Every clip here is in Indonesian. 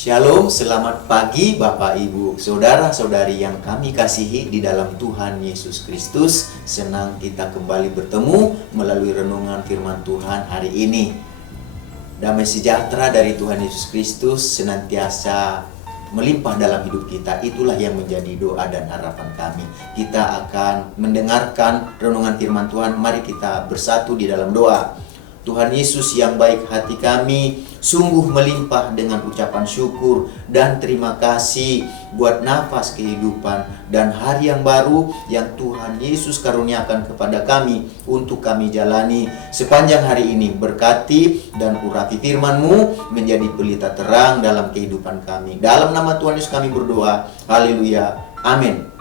Shalom, selamat pagi Bapak Ibu, saudara-saudari yang kami kasihi di dalam Tuhan Yesus Kristus. Senang kita kembali bertemu melalui renungan firman Tuhan hari ini. Damai sejahtera dari Tuhan Yesus Kristus senantiasa melimpah dalam hidup kita. Itulah yang menjadi doa dan harapan kami. Kita akan mendengarkan renungan firman Tuhan. Mari kita bersatu di dalam doa. Tuhan Yesus yang baik, hati kami sungguh melimpah dengan ucapan syukur dan terima kasih buat nafas kehidupan dan hari yang baru yang Tuhan Yesus karuniakan kepada kami untuk kami jalani sepanjang hari ini. Berkati dan urapi firman-Mu menjadi pelita terang dalam kehidupan kami. Dalam nama Tuhan Yesus kami berdoa. Haleluya. Amin.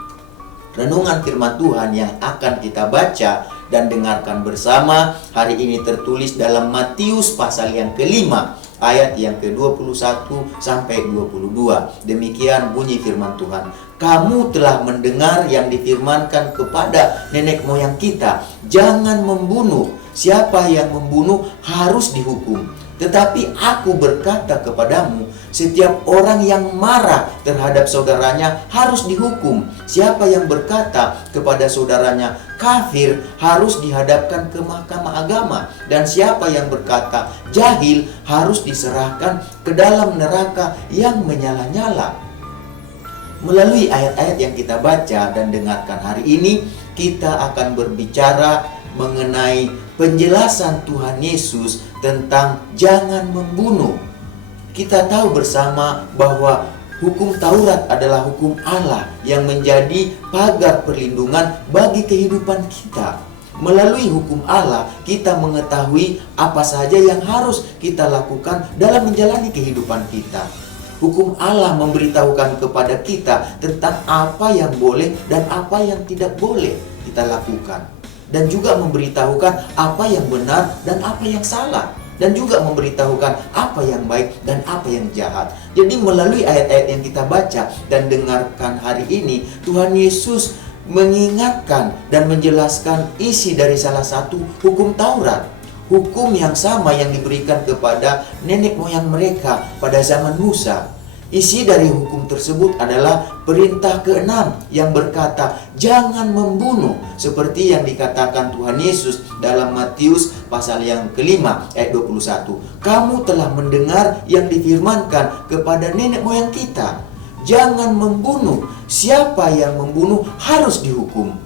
Renungan firman Tuhan yang akan kita baca dan dengarkan bersama hari ini tertulis dalam Matius pasal yang kelima ayat yang ke-21 sampai 22. Demikian bunyi firman Tuhan. Kamu telah mendengar yang difirmankan kepada nenek moyang kita, jangan membunuh. Siapa yang membunuh harus dihukum. Tetapi aku berkata kepadamu, setiap orang yang marah terhadap saudaranya harus dihukum. Siapa yang berkata kepada saudaranya kafir harus dihadapkan ke mahkamah agama. Dan siapa yang berkata jahil harus diserahkan ke dalam neraka yang menyala-nyala. Melalui ayat-ayat yang kita baca dan dengarkan hari ini, kita akan berbicara mengenai penjelasan Tuhan Yesus tentang jangan membunuh. Kita tahu bersama bahwa hukum Taurat adalah hukum Allah yang menjadi pagar perlindungan bagi kehidupan kita. Melalui hukum Allah, kita mengetahui apa saja yang harus kita lakukan dalam menjalani kehidupan kita. Hukum Allah memberitahukan kepada kita tentang apa yang boleh dan apa yang tidak boleh kita lakukan. Dan juga memberitahukan apa yang benar dan apa yang salah. Dan juga memberitahukan apa yang baik dan apa yang jahat. Jadi melalui ayat-ayat yang kita baca dan dengarkan hari ini, Tuhan Yesus mengingatkan dan menjelaskan isi dari salah satu hukum Taurat. Hukum yang sama yang diberikan kepada nenek moyang mereka pada zaman Musa. Isi dari hukum tersebut adalah perintah ke-6 yang berkata jangan membunuh, seperti yang dikatakan Tuhan Yesus dalam Matius pasal yang kelima ayat 21. Kamu telah mendengar yang difirmankan kepada nenek moyang kita, jangan membunuh. Siapa yang membunuh harus dihukum.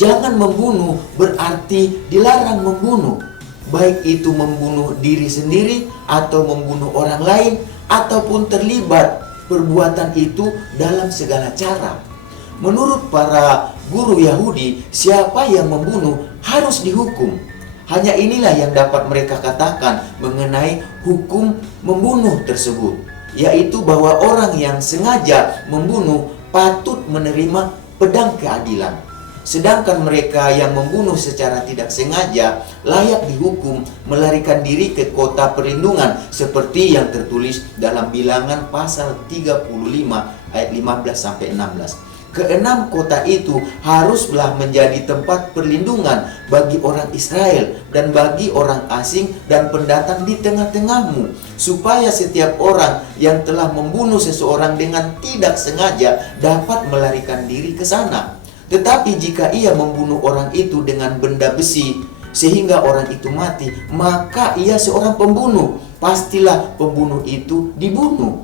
Jangan membunuh berarti dilarang membunuh, baik itu membunuh diri sendiri atau membunuh orang lain, ataupun terlibat perbuatan itu dalam segala cara. Menurut para guru Yahudi, siapa yang membunuh harus dihukum. Hanya inilah yang dapat mereka katakan mengenai hukum membunuh tersebut, yaitu bahwa orang yang sengaja membunuh patut menerima pedang keadilan. Sedangkan mereka yang membunuh secara tidak sengaja layak dihukum melarikan diri ke kota perlindungan seperti yang tertulis dalam Bilangan pasal 35 ayat 15-16. Keenam kota itu haruslah menjadi tempat perlindungan bagi orang Israel dan bagi orang asing dan pendatang di tengah-tengahmu, supaya setiap orang yang telah membunuh seseorang dengan tidak sengaja dapat melarikan diri ke sana. Tetapi jika ia membunuh orang itu dengan benda besi sehingga orang itu mati, maka ia seorang pembunuh. Pastilah pembunuh itu dibunuh.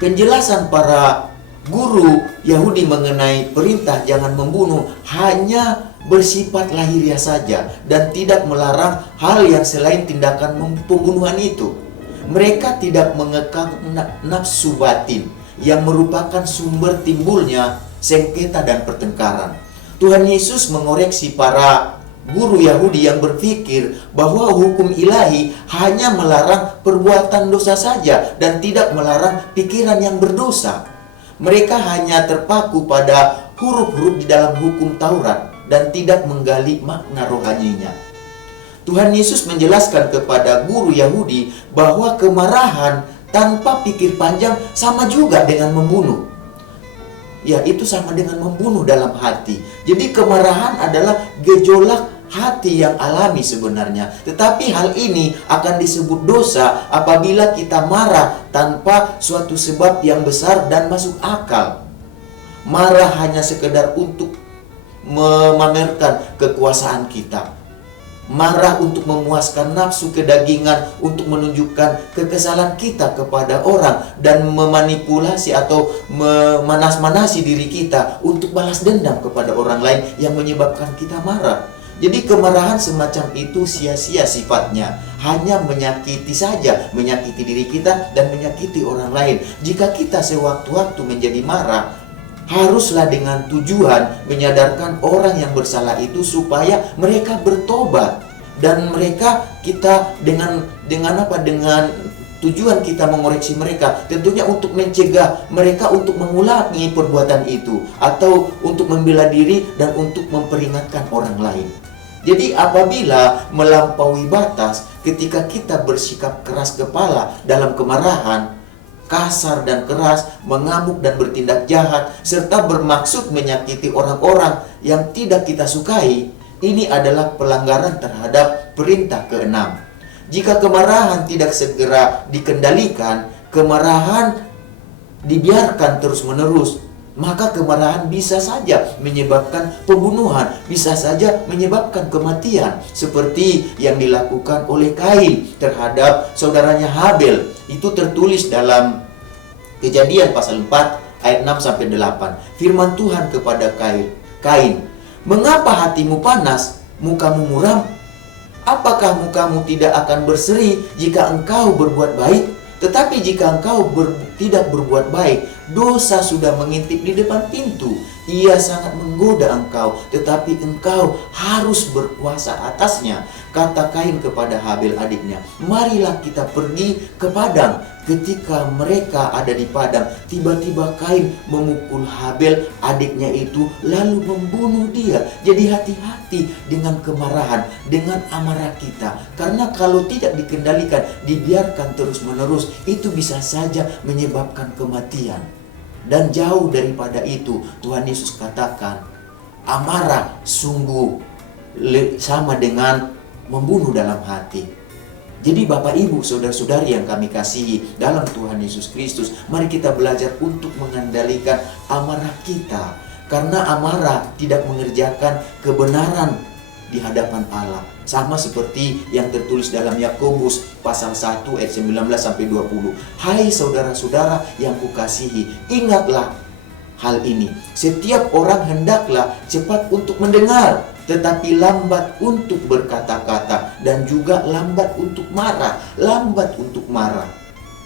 Penjelasan para guru Yahudi mengenai perintah jangan membunuh hanya bersifat lahiriah saja dan tidak melarang hal yang selain tindakan pembunuhan itu. Mereka tidak mengekang nafsu batin yang merupakan sumber timbulnya sengketa dan pertengkaran. Tuhan Yesus mengoreksi para guru Yahudi yang berpikir bahwa hukum ilahi hanya melarang perbuatan dosa saja dan tidak melarang pikiran yang berdosa. Mereka hanya terpaku pada huruf-huruf di dalam hukum Taurat dan tidak menggali makna rohaninya. Tuhan Yesus menjelaskan kepada guru Yahudi bahwa kemarahan tanpa pikir panjang sama juga dengan membunuh. Ya, itu sama dengan membunuh dalam hati. Jadi kemarahan adalah gejolak hati yang alami sebenarnya. Tetapi hal ini akan disebut dosa apabila kita marah tanpa suatu sebab yang besar dan masuk akal. Marah hanya sekedar untuk memamerkan kekuasaan kita. Marah untuk memuaskan nafsu kedagingan, untuk menunjukkan kekesalan kita kepada orang, dan memanipulasi atau memanas-manasi diri kita untuk balas dendam kepada orang lain yang menyebabkan kita marah. Jadi kemarahan semacam itu sia-sia sifatnya, hanya menyakiti saja, menyakiti diri kita dan menyakiti orang lain. Jika kita sewaktu-waktu menjadi marah, haruslah dengan tujuan menyadarkan orang yang bersalah itu supaya mereka bertobat, dan kita dengan tujuan kita mengoreksi mereka tentunya untuk mencegah mereka untuk mengulangi perbuatan itu, atau untuk membela diri dan untuk memperingatkan orang lain. Jadi apabila melampaui batas, ketika kita bersikap keras kepala dalam kemarahan, kasar dan keras, mengamuk dan bertindak jahat, serta bermaksud menyakiti orang-orang yang tidak kita sukai, ini adalah pelanggaran terhadap perintah ke-6. Jika kemarahan tidak segera dikendalikan, kemarahan dibiarkan terus-menerus, maka kemarahan bisa saja menyebabkan pembunuhan, bisa saja menyebabkan kematian, seperti yang dilakukan oleh Kain terhadap saudaranya Habel. Itu tertulis dalam Kejadian pasal 4 ayat 6-8. Firman Tuhan kepada Kain, "Mengapa hatimu panas, mukamu muram? Apakah mukamu tidak akan berseri jika engkau berbuat baik? Tetapi jika engkau tidak berbuat baik, dosa sudah mengintip di depan pintu. Ia sangat menggoda engkau, tetapi engkau harus berkuasa atasnya." Kata Kain kepada Habel adiknya, "Marilah kita pergi ke padang." Ketika mereka ada di padang, tiba-tiba Kain memukul Habel adiknya itu, lalu membunuh dia. Jadi hati-hati dengan kemarahan, dengan amarah kita. Karena kalau tidak dikendalikan, dibiarkan terus-menerus, itu bisa saja menyebabkan kematian. Dan jauh daripada itu, Tuhan Yesus katakan, amarah sungguh sama dengan membunuh dalam hati. Jadi Bapak Ibu, saudara-saudari yang kami kasihi dalam Tuhan Yesus Kristus, mari kita belajar untuk mengendalikan amarah kita. Karena amarah tidak mengerjakan kebenaran di hadapan Allah. Sama seperti yang tertulis dalam Yakobus pasal 1 ayat 19-20. "Hai saudara-saudara yang kukasihi, ingatlah hal ini. Setiap orang hendaklah cepat untuk mendengar, tetapi lambat untuk berkata-kata, dan juga lambat untuk marah." Lambat untuk marah.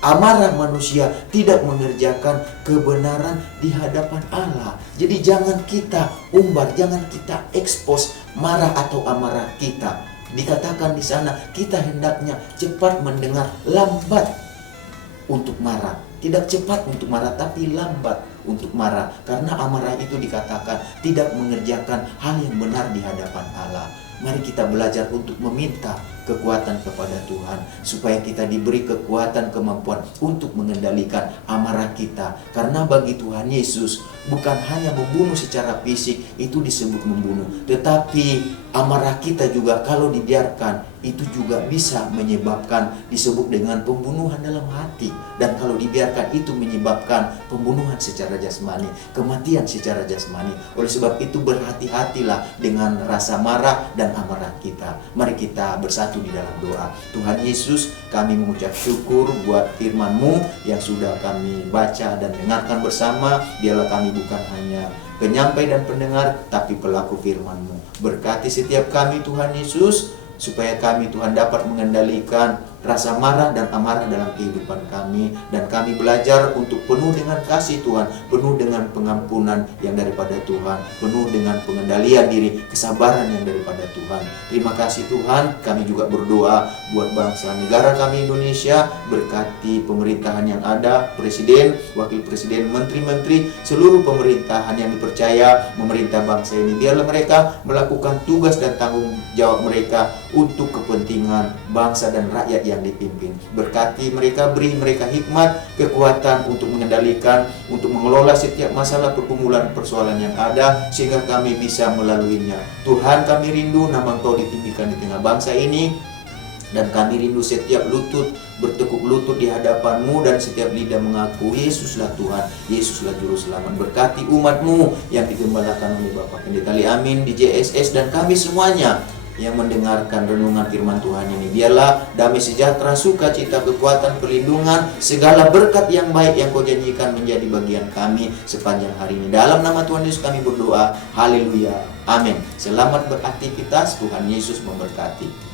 Amarah manusia tidak mengerjakan kebenaran di hadapan Allah. Jadi jangan kita umbar, jangan kita ekspos marah atau amarah kita. Dikatakan di sana, kita hendaknya cepat mendengar, lambat untuk marah. Tidak cepat untuk marah, tapi lambat untuk marah. Karena amarah itu dikatakan tidak mengerjakan hal yang benar di hadapan Allah. Mari kita belajar untuk meminta kekuatan kepada Tuhan, supaya kita diberi kekuatan, kemampuan untuk mengendalikan amarah kita. Karena bagi Tuhan Yesus, bukan hanya membunuh secara fisik, itu disebut membunuh. Tetapi amarah kita juga kalau dibiarkan, itu juga bisa menyebabkan disebut dengan pembunuhan dalam hati. Dan kalau dibiarkan, itu menyebabkan pembunuhan secara jasmani, kematian secara jasmani. Oleh sebab itu berhati-hatilah dengan rasa marah dan amarah kita. Mari kita bersatu di dalam doa. Tuhan Yesus, kami mengucap syukur buat firman-Mu yang sudah kami baca dan dengarkan bersama. Biarlah kami bukan hanya penyampai dan pendengar, tapi pelaku firman-Mu. Berkati setiap kami Tuhan Yesus, supaya kami Tuhan dapat mengendalikan rasa marah dan amarah dalam kehidupan kami, dan kami belajar untuk penuh dengan kasih Tuhan, penuh dengan pengampunan yang daripada Tuhan, penuh dengan pengendalian diri, kesabaran yang daripada Tuhan. Terima kasih Tuhan. Kami juga berdoa buat bangsa negara kami Indonesia. Berkati pemerintahan yang ada, presiden, wakil presiden, menteri-menteri, seluruh pemerintahan yang dipercaya memerintah bangsa ini. Biarlah mereka melakukan tugas dan tanggung jawab mereka untuk kepentingan bangsa dan rakyat yang dipimpin. Berkati mereka, beri mereka hikmat, kekuatan untuk mengendalikan, untuk mengelola setiap masalah pergumulan persoalan yang ada, sehingga kami bisa melaluinya. Tuhan, kami rindu nama Engkau ditinggikan di tengah bangsa ini, dan kami rindu setiap lutut bertekuk lutut di hadapan-Mu, dan setiap lidah mengaku Yesuslah Tuhan, Yesuslah Juru Selamat. Berkati umat-Mu yang digembalakan oleh Bapak Pendeta Ali Amin di JSS, dan kami semuanya yang mendengarkan renungan firman Tuhan ini. Biarlah damai sejahtera, sukacita, kekuatan, perlindungan, segala berkat yang baik yang Kau janjikan menjadi bagian kami sepanjang hari ini. Dalam nama Tuhan Yesus kami berdoa. Haleluya. Amin. Selamat beraktivitas. Tuhan Yesus memberkati.